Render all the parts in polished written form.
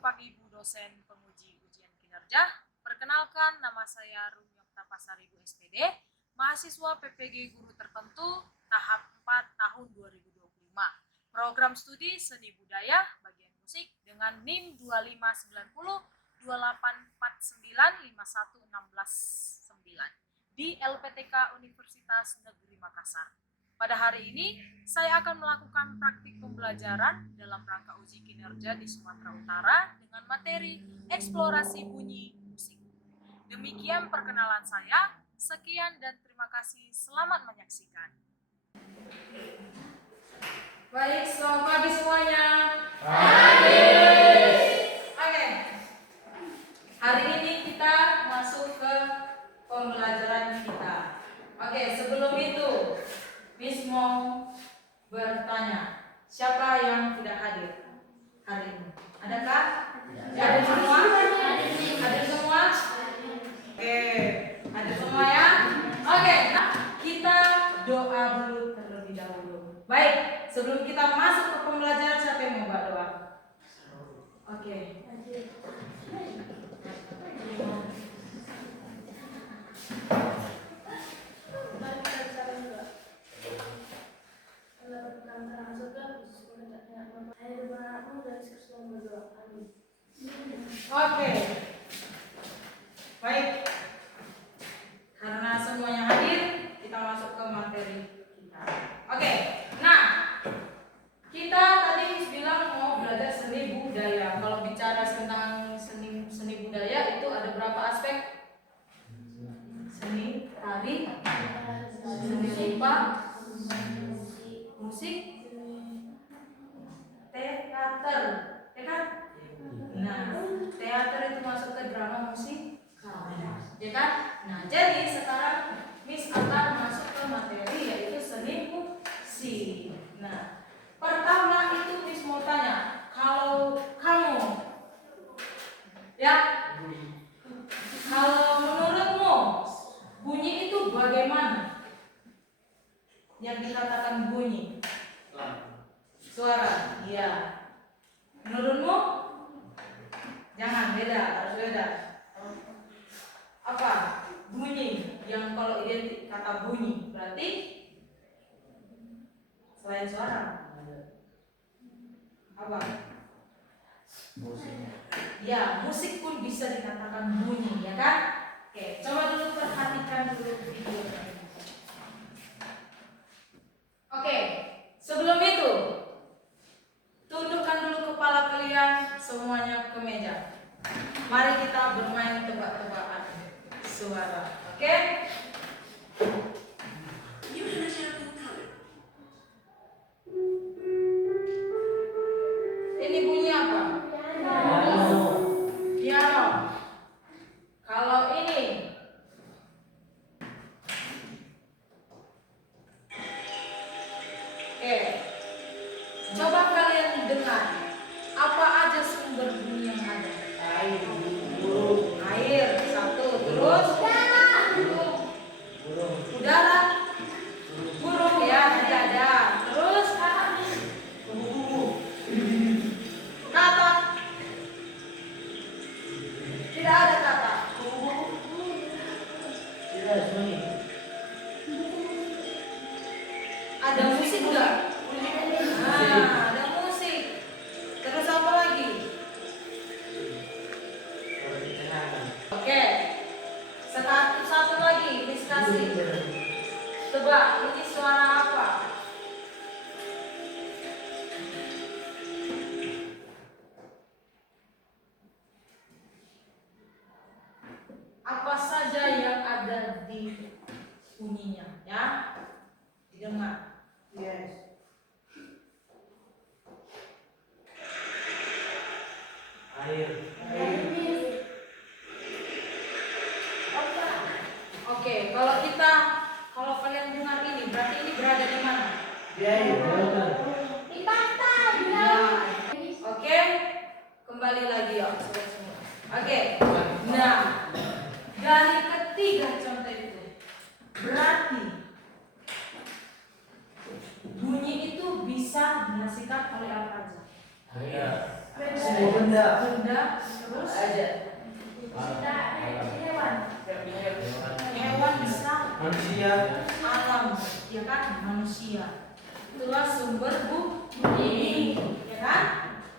Bapak Ibu dosen penguji ujian kinerja. Perkenalkan, nama saya Rumi Oktapasari Bu SPD, mahasiswa PPG Guru Tertentu tahap 4 tahun 2025. Program studi Seni Budaya bagian musik dengan NIM 2590 2849 51669 di LPTK Universitas Negeri Makassar. Pada hari ini, saya akan melakukan praktik pembelajaran dalam rangka uji kinerja di Sumatera Utara dengan materi eksplorasi bunyi musik. Demikian perkenalan saya. Sekian dan terima kasih. Selamat menyaksikan. Baik, selamat pagi semuanya. Pagi. Oke. Hari ini kita masuk ke pembelajaran kita. Oke, sebelum itu Miss mau bertanya, siapa yang tidak hadir hari ini? Adakah? Ada semua? Ada semua? Oke, ada semua ya? Oke, nah kita doa dulu terlebih dahulu. Baik, sebelum kita masuk ke pembelajaran, siapa yang mau doa? Oke. Oke, baik. Karena semuanya hadir, kita masuk ke materi kita. Oke, nah kita tadi bilang mau belajar seni budaya. Kalau bicara tentang seni budaya itu ada berapa aspek? Seni tari, seni rupa, musik, teater, ya kan? Nah, teater itu masuk ke drama musik, ya kan? Nah, jadi sekarang Miss akan masuk ke materi yaitu seni musik. Nah, pertama itu Miss mau tanya, kalau kamu, ya, kalau menurutmu bunyi itu bagaimana? Yang dikatakan bunyi? Suara, iya. Menurutmu? Jangan, beda, harus beda. Apa? Bunyi. Yang kalau identik kata bunyi berarti selain suara. Apa? Musik. Ya, musik pun bisa dikatakan bunyi, ya kan? Oke, coba dulu perhatikan dulu video. Oke, sebelum itu tundukkan dulu kepala kalian semuanya ke meja. Mari kita bermain tebak-tebakan suara. Oke? Ini bunyi apa? Piano. Kalau ini coba kalian dengar apa aja sumber bunyi yang ada? Air satu, terus udara, burung ya, ada. Terus kata, tidak ada kata. Ada musik enggak? Ada musik. Terus apa lagi? Oke. Satu lagi, diskusi. Tebak, ini suara apa? Apa saja yang ada di bunyinya, ya? Didengar. Yes. Air. Oke, kalau kalian dengar ini, berarti ini berada di mana? Di air. Di pantai. Oke, kembali lagi ya, semua. Oke, nah dari ketiga contoh itu, berarti bunyi itu bisa dihasilkan oleh apa aja? Semua benda, terus hewan bisa, manusia, alam, ya kan, manusia. Itulah sumber bunyi, ya kan?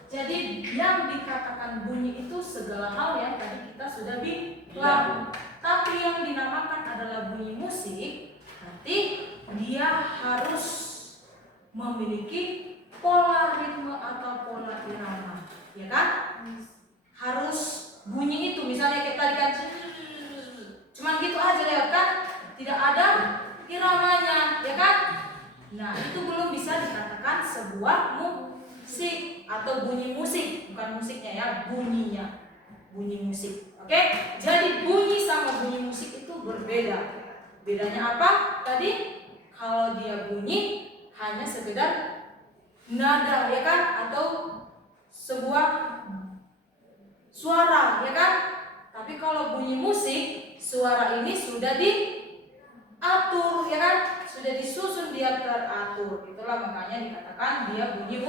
Jadi yang dikatakan bunyi itu segala hal yang tadi kita sudah bilang. Tapi yang dinamakan adalah bunyi musik, berarti dia harus memiliki pola ritme atau pola irama, ya kan? Harus bunyi itu, misalnya kayak tadi kan cuman gitu aja ya kan, tidak ada iramanya, ya kan? Nah, itu belum bisa dikatakan sebuah musik atau bunyi musik, bukan musiknya ya, bunyinya, bunyi musik. Oke, jadi bunyi sama bunyi musik itu berbeda. Bedanya apa? Tadi kalau dia bunyi hanya sekedar nada, ya kan, atau sebuah suara, ya kan? Tapi kalau bunyi musik, suara ini sudah diatur, ya kan? Sudah disusun, dia teratur. Itulah makanya dikatakan dia bunyi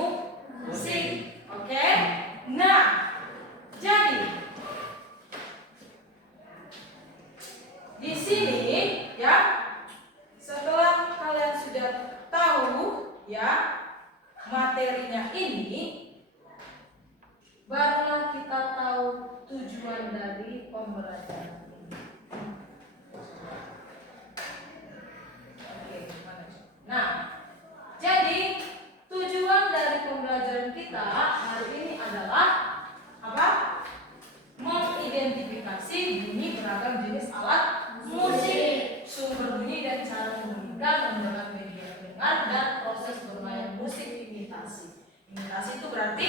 musik. Oke? Nah, jadi di sini ya, setelah kalian sudah tahu ya materinya ini, barulah kita tahu tujuan dari pembelajaran ini. Oke, nah, jadi tujuan dari pembelajaran kita hari ini adalah apa? Mengidentifikasi bunyi beragam jenis alat musik, sumber bunyi dan cara membunyikan menggunakan media pendengar dan proses bermain musik imitasi. Imitasi itu berarti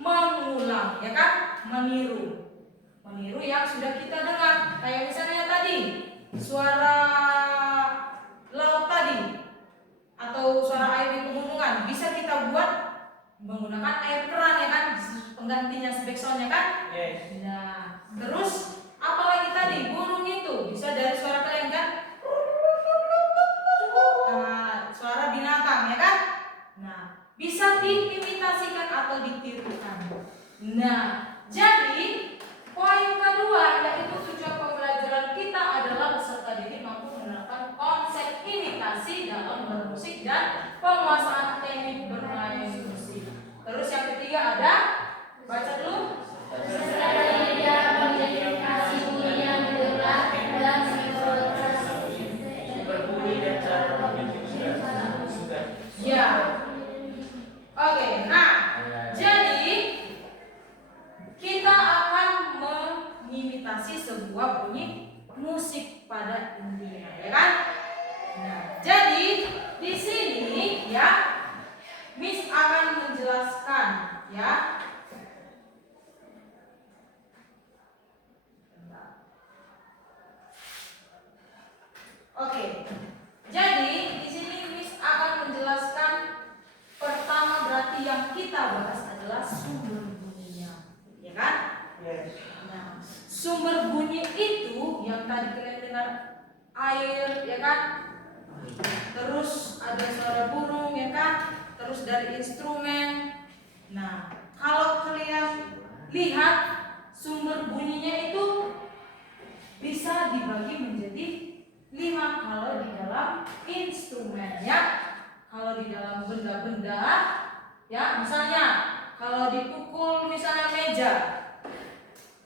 mengulang, ya kan? Meniru. Meniru yang sudah kita dengar. Kayak misalnya tadi, suara laut tadi atau suara air di pegunungan bisa kita buat menggunakan air keran, ya kan? Penggantinya backsound-nya kan? Yes. Nah, terus apalagi tadi burung itu bisa dari suara kalian kan? Nah, suara binatang, ya kan? Nah, bisa diimitasikan atau ditirukan. Nah, jadi poin kedua yaitu tujuan pembelajaran kita adalah peserta didik mampu menerapkan konsep imitasi dalam bermusik dan penguasaan teknik bermain musik. Terus yang ketiga ada, baca dulu. Ya. Oke, nah, jadi kita akan mengimitasi sebuah bunyi musik pada intinya, ya kan? Nah, jadi di sini ya, Miss akan menjelaskan ya. Oke. Jadi di sini Miss akan menjelaskan pertama berarti yang kita bahas adalah sumber bunyinya, ya kan? Yes. Nah, sumber bunyi itu yang tadi kalian dengar air, ya kan? Terus ada suara burung, ya kan? Terus dari instrumen. Nah, kalau kalian lihat sumber bunyinya itu bisa dibagi menjadi 5 kalau di dalam instrumennya. Kalau di dalam benda-benda, ya misalnya kalau dipukul misalnya meja,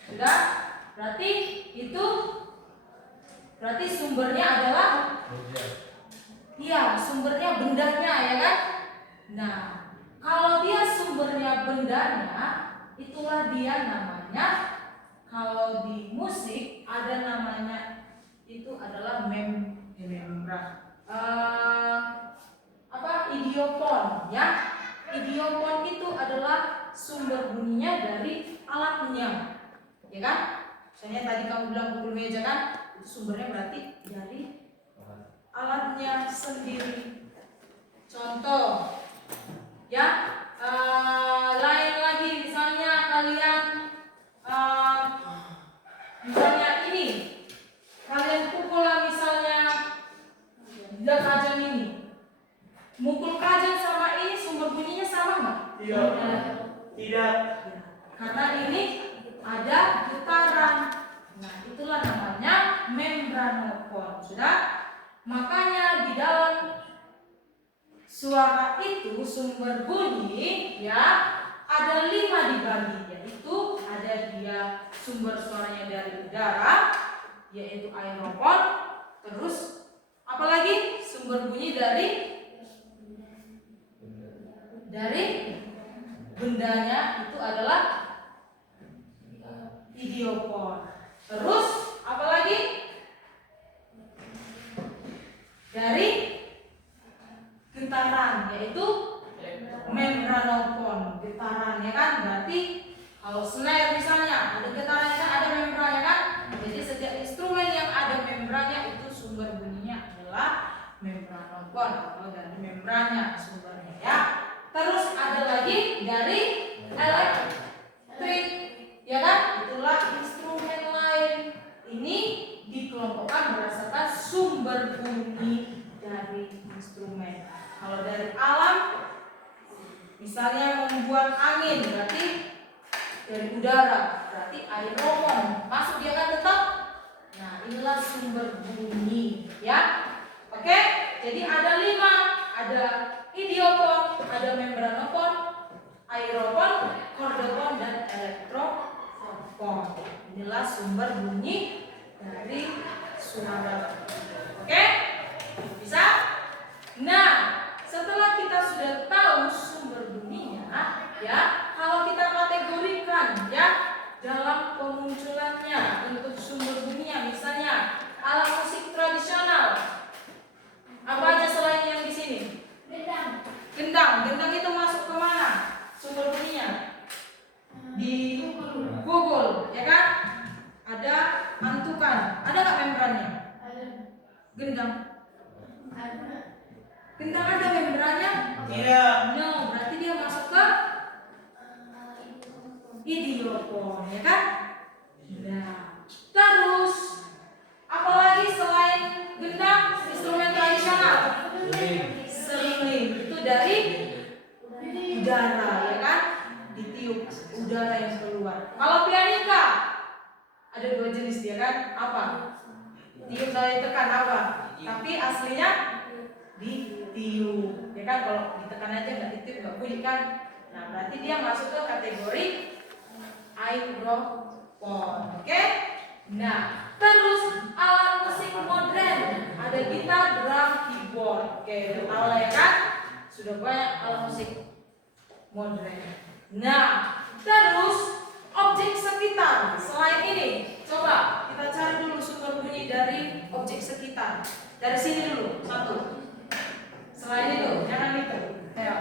sudah berarti itu berarti sumbernya adalah iya, sumbernya bendanya, ya kan? Nah, kalau dia sumbernya bendanya, itulah dia namanya. Kalau di musik ada namanya itu adalah membran. Idiopon, ya. Idiopon itu adalah sumber bunyinya dari alatnya, ya kan? Misalnya tadi kamu bilang pukul meja kan, itu sumbernya berarti dari alatnya sendiri. Contoh, ya, lain lagi misalnya kalian, misalnya ini, kalian pukul lah misalnya kajan ini. Mukul kajan sama ini sumber bunyinya sama nggak? Tidak. Karena ini sumber bunyi ya ada 5 dibagi, yaitu ada dia sumber suaranya dari udara, yaitu aeropon, terus apalagi sumber bunyi dari bendanya itu adalah idiopon. Terus apalagi dari getaran, yaitu membranopon. Getaran ya kan, berarti kalau snare misalnya ada getarannya kan, ada membrannya kan. Jadi setiap instrumen yang ada membrannya itu sumber bunyinya adalah membranopon atau dari membrannya sumbernya ya. Terus ada lagi dari elektrik ya kan, itulah instrumen lain. Ini dikelompokkan berdasarkan sumber bunyi dari instrumen. Kalau dari alam misalnya membuat angin berarti dari udara, berarti aeropon masuk dia kan tetap. Nah inilah sumber bunyi ya. Oke, jadi ada 5, ada idiopon, ada membranopon, aeropon, kordopon, dan elektropon. Inilah sumber bunyi dari suara. Oke, bisa? Nah, setelah kita sudah tahu sumber bunyinya, ya, kalau kita kategorikan, ya, dalam pemunculannya untuk sumber bunyinya, misalnya alat musik tradisional. Apa aja selain yang di sini? Gendang. Gendang itu masuk ke mana? Sumber bunyinya di gugul, ya kan? Ada antukan. Ada nggak membrannya? Gendang. Gendang ada membrannya? Tidak. No, berarti dia masuk ke idiopon, ya kan? Nah, terus apalagi selain gendang, instrumen tradisional? Seling. Itu dari udara, ya kan? Ditiup udara yang keluar. Kalau pianika ada 2 jenis dia kan? Apa? Tiup dari tekan apa? Tapi aslinya ditiup, ya kan? Kalau ditekan aja nggak ditiup nggak bunyi kan? Nah berarti dia masuk ke kategori aeropon. Oke? Nah terus alat musik modern ada gitar, drum, keyboard. Oke, udah tahu lah ya kan? Sudah banyak alat musik modern. Nah terus objek sekitar selain ini, coba kita cari dulu sumber bunyi dari objek sekitar. Dari sini dulu, 1. Selain itu, jangan itu. Ayo.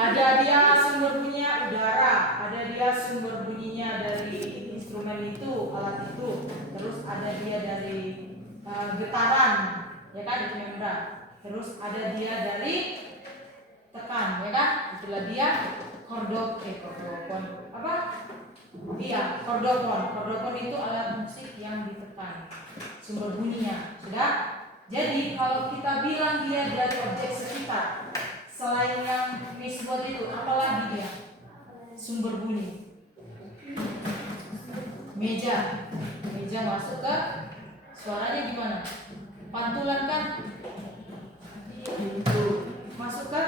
Ada dia sumber bunyinya udara, ada dia sumber bunyinya dari instrumen itu, alat itu. Terus ada dia dari getaran, ya kan, itu membran. Terus ada dia dari tekan, ya kan, itulah dia kordopon. Apa? Iya, kordopon. Kordopon itu alat musik yang ditekan. Sumber bunyinya, sudah? Jadi kalau kita bilang dia dari objek sekitar, selain yang disebut itu, apalagi dia sumber bunyi? Meja. Meja masuk ke suaranya gimana? Pantulan kan? Masuk ke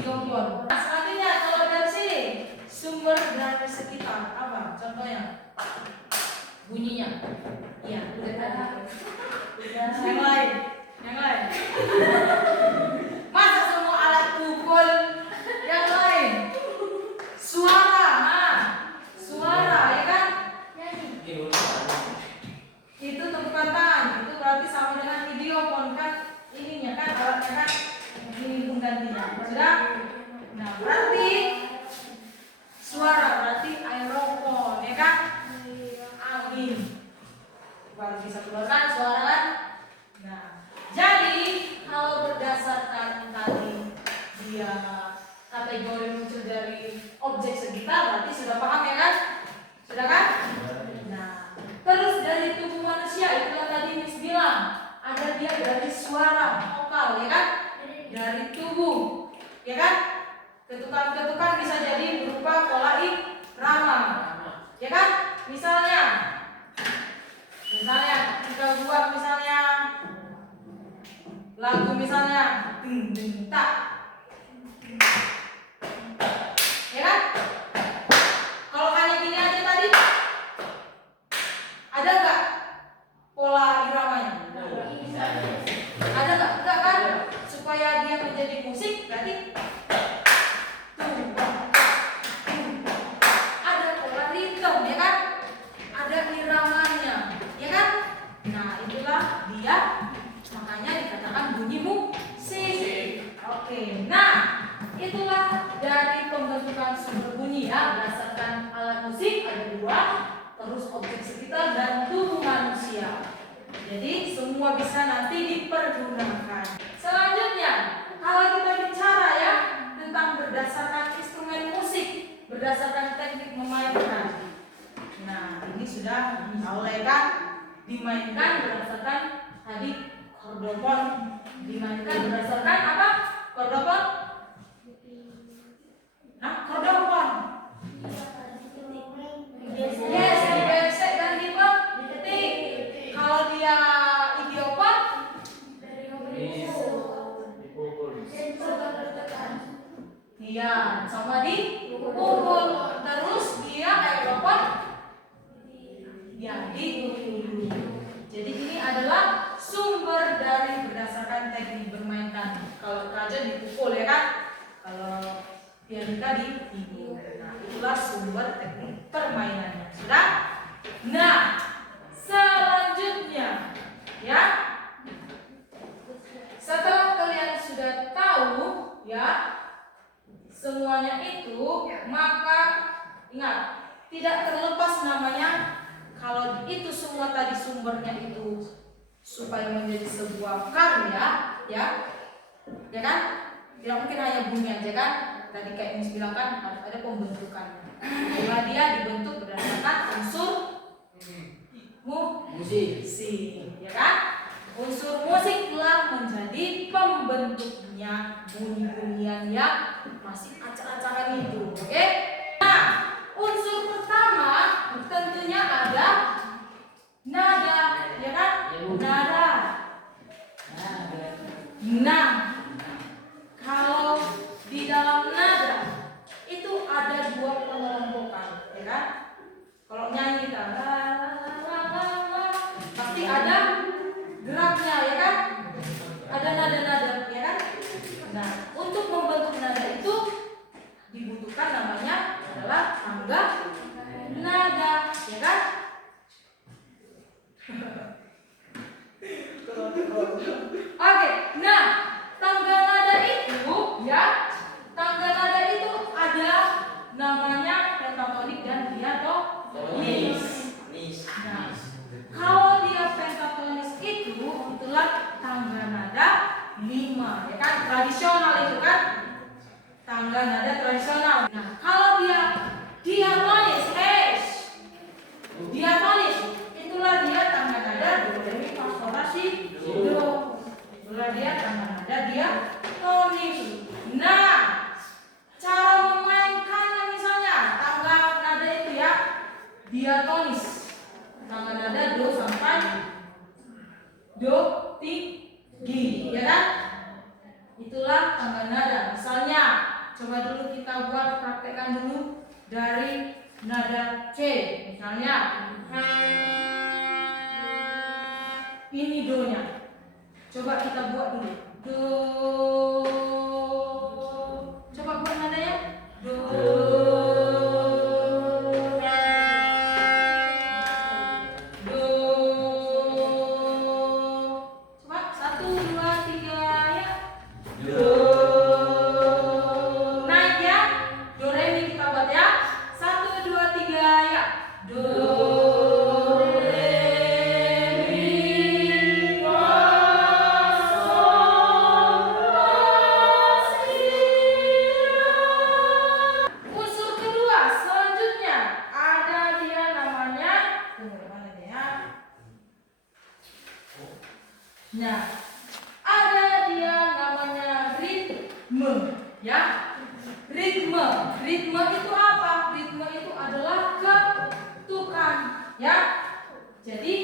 idiopon. Nah, selanjutnya kalau dari sini sumber dari sekitar apa? Contohnya bunyinya. Iya, udah tadi. Yang lain. Masa semua alat pukul? Yang lain. Suara, suara, ya kan? Itu tepukan tangan. Itu berarti sama dengan idiopon kan? Ininya kan alatnya kan? Ini penggantinya. Sudah? Nah, berarti suara berarti aeropon, ya kan? Angin. Baru bisa keluarkan suara kan? Nah, jadi kalau berdasarkan tadi dia kategori muncul dari objek sekitar, berarti sudah paham ya kan? Sudah kan? Nah, terus dari tubuh manusia itulah tadi Miss bilang ada dia dari suara vokal, ya kan? Dari tubuh, ya kan? Ketukan-ketukan bisa jadi berupa pola irama, ya kan? Misalnya kita buat misalnya lagu misalnya ding ding tak bawah, terus objek sekitar dan tubuh manusia. Jadi semua bisa nanti dipergunakan. Selanjutnya, kalau kita bicara ya tentang berdasarkan instrumen musik, berdasarkan teknik memainkan. Nah, ini sudah mulai kan dimainkan berdasarkan tadi kordofon. Dimainkan berdasarkan apa? Kordofon? Nah, kordofon. Yes, dibesek dan dipetik. Kalau dia idiopon? Iya, sama dipukul. Terus dia aeropon? Ya, dipukul. Jadi ini adalah sumber dari berdasarkan teknik bermainkan. Kalau kajen dipukul ya kan? Kalau pianika dipukul. Nah, itulah sumber teknik permainannya. Sudah? Nah, selanjutnya ya. Setelah kalian sudah tahu ya semuanya itu, maka ingat, tidak terlepas namanya. Kalau itu semua tadi sumbernya itu supaya menjadi sebuah karya, ya kan? Tidak mungkin hanya bunyi aja kan? Tadi kayak Miss bilang kan harus ada pembentukannya. Bahwa dia dibentuk berdasarkan unsur musik, ya kan? Unsur musik telah menjadi pembentuknya bunyi-bunyian yang masih acak-acakan itu, oke? Nah, unsur pertama tentunya ada nada, ya kan? Nada. Nah, kalau di dalam nada itu ada dua pengelompokan, ya kan? Kalau nyanyi kita pasti ada geraknya, ya kan? Ada nada-nada, ya kan? Nah, untuk membentuk nada itu dibutuhkan namanya adalah tangga nada, ya kan? Oke, nah tangga nada itu ya, tangga nada itu ada namanya pentatonik dan diatonis. Nah, kalau dia pentatonis itu itulah tangga nada 5, ya kan? Tradisional itu kan? Tangga nada tradisional. Nah, kalau dia diatonis, diatonis itulah dia tangga nada do re mi fa sol la si do. Itulah dia tangga nada diatonis. Nah, cara memainkannya misalnya tangga nada itu ya diatonis. Tangga nada do sampai do tinggi, ya kan? Itulah tangga nada. Misalnya, coba dulu kita buat praktekkan dulu dari nada C. Misalnya, ini do-nya. Coba kita buat dulu. Do. Coba buat nadanya. Do. Nah, ada dia namanya ritme, ya. Ritme itu apa? Ritme itu adalah ketukan, ya. Jadi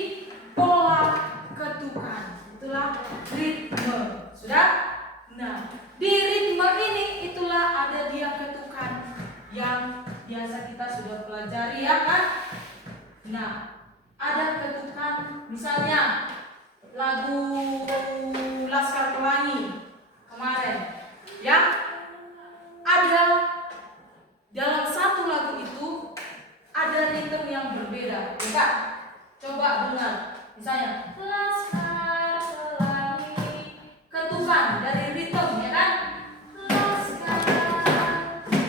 pola ketukan, itulah ritme. Sudah? Nah, di ritme ini itulah ada dia ketukan yang biasa kita sudah pelajari, ya kan? Nah, ada ketukan misalnya lagu Laskar Pelangi kemarin, ya, ada dalam satu lagu itu ada ritme yang berbeda, ya. Coba dengar, misalnya Laskar Pelangi, ketukan dari ritme, ya kan? Laskar Pelangi,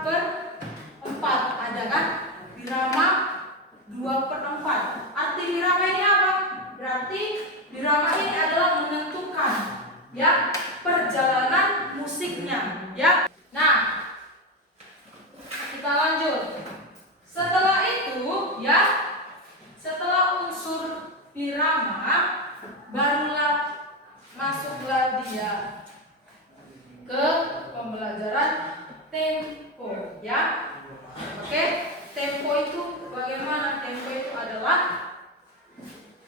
4/4 ada kan? Birama 2/4. Arti birama ini apa? Berarti birama ini adalah menentukan ya perjalanan musiknya ya. Nah, kita lanjut. Setelah itu ya, setelah unsur birama barulah masuklah dia ke pembelajaran tempo ya. Oke, tempo itu bagaimana? Tempo itu adalah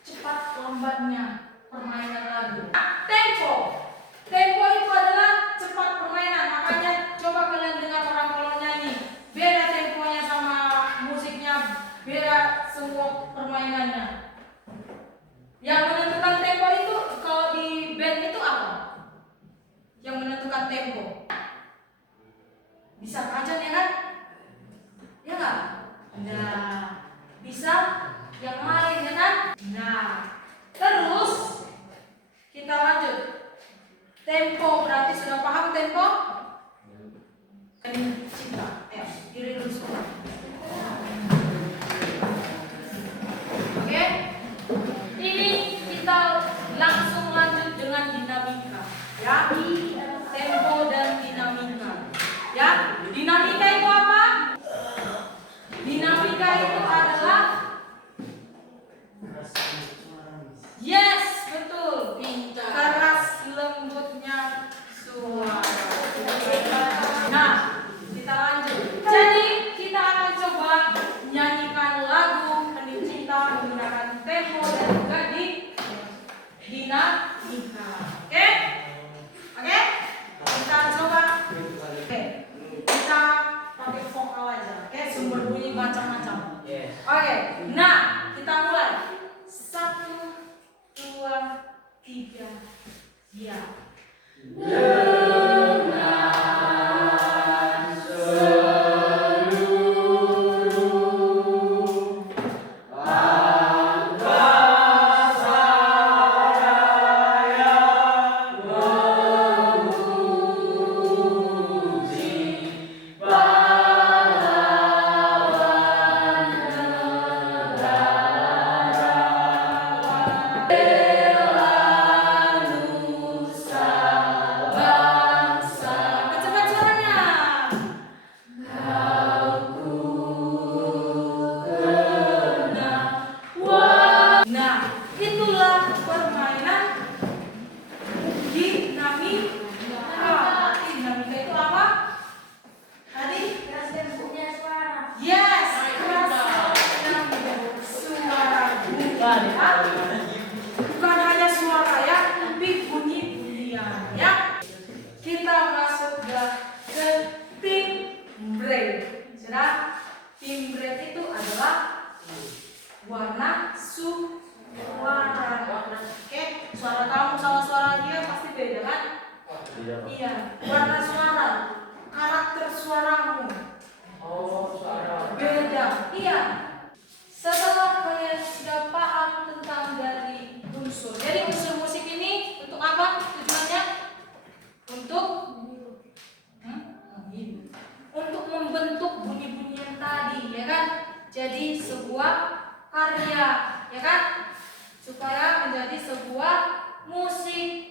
cepat lambatnya permainan lagu. Tempo. Tempo itu adalah cepat permainan. Makanya coba kalian dengar orang kalau nyanyi. Beda temponya sama musiknya, beda semua permainannya. Yang menentukan tempo itu kalau di band itu apa? Yang menentukan tempo. Bisa kaca ya kan? Ya nggak? Nah, bisa yang lain ya kan? Nah, terus kita lanjut. Tempo berarti sudah paham tempo? Cinta. Diri dulu semua. Oke? Ini kita langsung lanjut dengan dinamika. Ya, tempo dan dinamika. Ya, dinamika itu apa? Dinamika itu adalah yes, betul. Keras lembutnya suara. Nah, kita lanjut. Jadi kita akan coba nyanyikan lagu Hening Cinta menggunakan tempo dan juga dinamika. Oke? Oke? Kita coba. Oke. Kita pakai vokal aja. Oke, sumber bunyi macam-macam. Oke. Nah, kita mulai. 1, 2, 3. Ya. Bukan hanya suara ya, tapi bunyi-bunyian ya. Kita masuk ke timbre. Sudah, timbre itu adalah warna suara. Oke, suara kamu sama suara dia pasti beda kan? Iya, warna suara, karakter suaramu. Oh, suara. Beda. Iya. Setelah kalian sudah paham tentang dari unsur. Jadi unsur musik ini untuk apa tujuannya? Untuk untuk membentuk bunyi-bunyian tadi, ya kan? Jadi sebuah karya, ya kan? Supaya menjadi sebuah musik.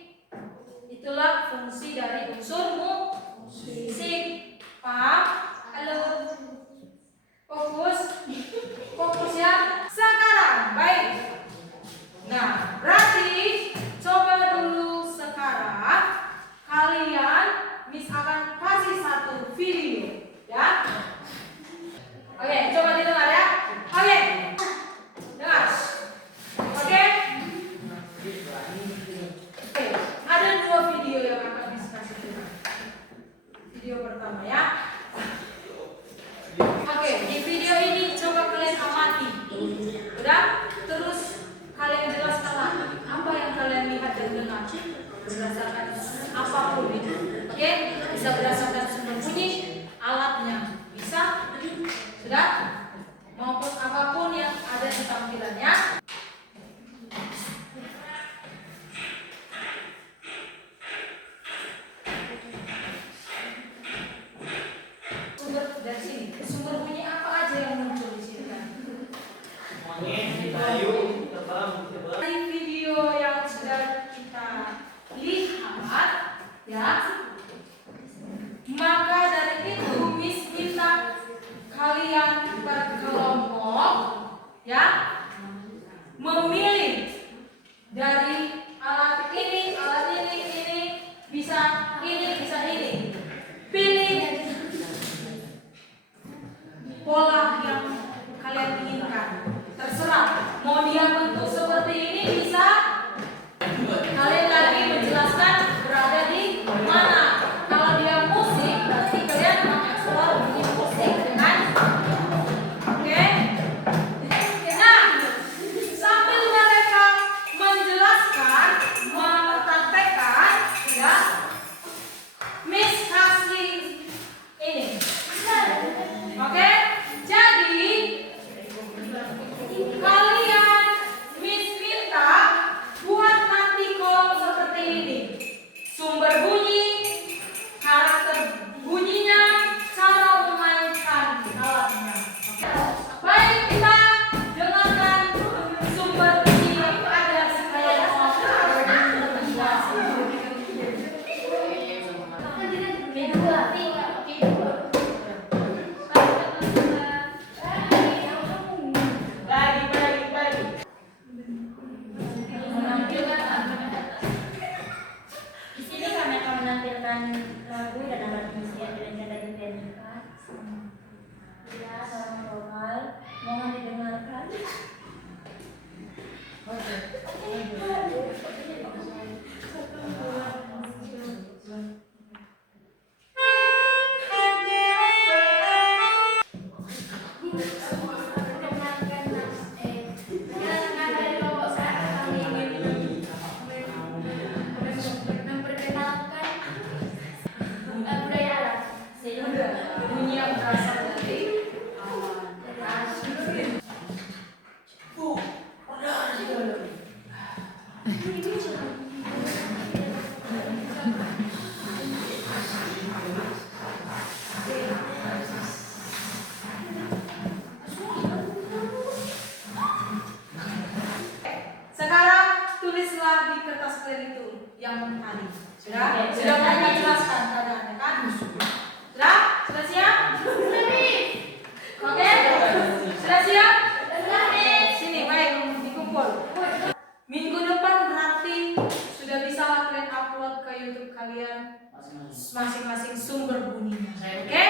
Itulah fungsi dari unsur musik. Paham? Halo. Fokus ya. Sekarang, baik. Nah, berarti coba dulu sekarang kalian Miss akan kasih satu video, ya. Oke, coba didengar ya. Oke. Dengar. Oke. Oke, ada 2 video yang akan Miss kasih dengar. Video pertama ya. Oke, di video ini coba kalian amati. Udah? Terus kalian jelaskanlah apa yang kalian lihat dan dengar berdasarkan apapun itu. Oke? Bisa berdasarkan sumber bunyi, alatnya. Bisa? Sudah? Maupun apapun yang ada di tampilannya. Sumber sumber bunyi apa aja yang muncul di sini kan? Monyet, kayu, terbang. Dari video yang sudah kita lihat, ya, maka dari itu Miss minta kalian berkelompok, ya, memilih dari alat ini, bisa ini. Pilih pola yang kalian inginkan. Terserah, mau dia bentuk seperti ini bisa. Kalian lagi menjelaskan berada di mana. Kalau dia musik, berarti kalian mengeksplor bunyi musik, kan? Oke? Nah, sambil mereka menjelaskan, mempraktekkan, ya, Miss kasih ini. Oke? Jadi kalian Miss minta buat nanti kolom seperti ini. Sumber bunyi, karakter bunyinya, cara memainkan alatnya. Baik, kita dengarkan sumber bunyi agar supaya Di sini kami akan menampilkan lagu dan alat musik yang dirancang dan dinyanyikan. Ya, seorang vokal, mohon didengarkan. bunyi yang berasal dari sekarang tulislah di kertas kalian itu yang tadi. Sudah mereka jelaskan keadaannya kan? Sudah siap? Oke? Sudah siap? Sini, baik, dikumpul. Minggu depan berarti sudah bisa kalian upload ke YouTube kalian masing-masing sumber bunyinya. Oke?